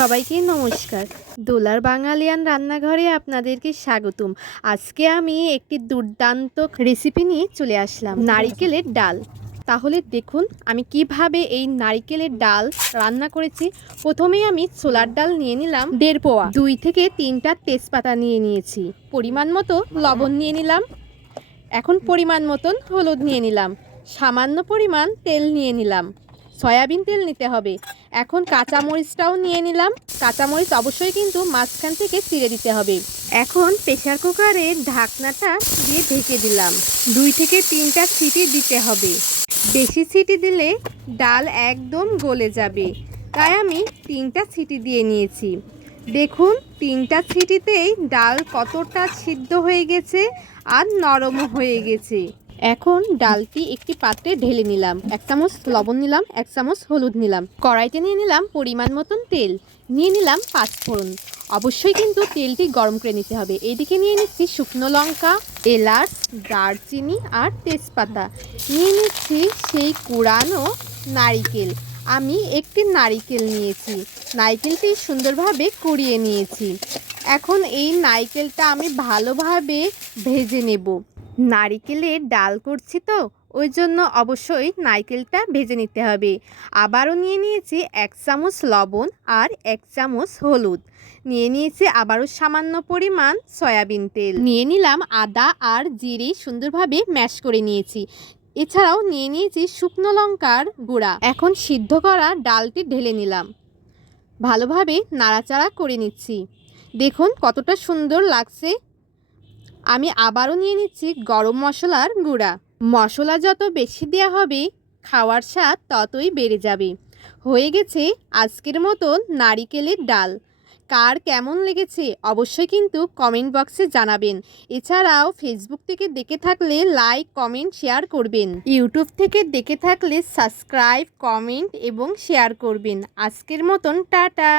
সবাইকে নমস্কার। দোলার বাঙালিয়ান রান্নাঘরে আপনাদেরকে স্বাগতম। আজকে আমি একটি দুর্দান্ত রেসিপি নিয়ে চলে আসলাম, নারিকেলের ডাল। তাহলে দেখুন আমি কিভাবে এই নারিকেলের ডাল রান্না করেছি। প্রথমেই আমি ছোলার ডাল নিয়ে নিলাম 1.5 পোয়া, 2 থেকে 3টা তেজপাতা নিয়ে নিয়েছি, পরিমাণ মতো লবণ নিয়ে নিলাম, এখন পরিমাণ মতন হলুদ নিয়ে নিলাম, সামান্য পরিমাণ তেল নিয়ে নিলাম, সয়াবিন তেল নিতে হবে। এখন কাঁচামরিচটাও নিয়ে নিলাম, কাঁচামরিচ অবশ্যই কিন্তু মাঝখান থেকে চিড়ে দিতে হবে। এখন প্রেসার কুকারের ঢাকনাটা দিয়ে ঢেকে দিলাম, 2 থেকে 3টা সিটি দিতে হবে। বেশি সিটি দিলে ডাল একদম গলে যাবে, তাই আমি 3টা সিটি দিয়ে নিয়েছি। দেখুন 3টা সিটিতেই ডাল কতটা সিদ্ধ হয়ে গেছে আর নরমও হয়ে গেছে। এখন ডালটি একটি পাত্রে ঢেলে নিলাম, 1 চামচ লবণ নিলাম, 1 চামচ হলুদ নিলাম, কড়াইতে নিয়ে নিলাম পরিমাণ মতন তেল, নিয়ে নিলাম 5 ফোড়ন। অবশ্যই কিন্তু তেলটি গরম করে নিতে হবে। এদিকে নিয়ে নিচ্ছি শুকনো লঙ্কা, এলাচ, দারচিনি আর তেজপাতা, নিয়ে নিচ্ছি সেই কুড়ানো নারিকেল। আমি একটি নারিকেল নিয়েছি, নারিকেলটি সুন্দরভাবে কুড়িয়ে নিয়েছি। এখন এই নারিকেলটা আমি ভালোভাবে ভেজে নেব। নারিকেলের ডাল করছি তো ওই জন্য অবশ্যই নারকেলটা ভেজে নিতে হবে। আবারও নিয়ে নিয়েছি 1 চামচ লবণ আর 1 চামচ হলুদ, নিয়ে নিয়েছি আবারও সামান্য পরিমাণ সয়াবিন তেল, নিয়ে নিলাম আদা আর জিরে সুন্দরভাবে ম্যাশ করে নিয়েছি, এছাড়াও নিয়ে নিয়েছি শুকনো লঙ্কার গুঁড়া। এখন সিদ্ধ করা ডালটি ঢেলে নিলাম, ভালোভাবে নাড়াচাড়া করে নিচ্ছি। দেখুন কতটা সুন্দর লাগছে। আমি আবারও নিয়ে নিচ্ছি গরম মশলার গুঁড়া। মশলা যত বেশি দেওয়া হবে খাওয়ার স্বাদ ততই বেড়ে যাবে। হয়ে গেছে আজকের মতন নারিকেলের ডাল। কার কেমন লেগেছে অবশ্যই কিন্তু কমেন্ট বক্সে জানাবেন। এছাড়াও ফেসবুক থেকে দেখে থাকলে লাইক, কমেন্ট, শেয়ার করবেন। ইউটিউব থেকে দেখে থাকলে সাবস্ক্রাইব, কমেন্ট এবং শেয়ার করবেন। আজকের মতন টাটা।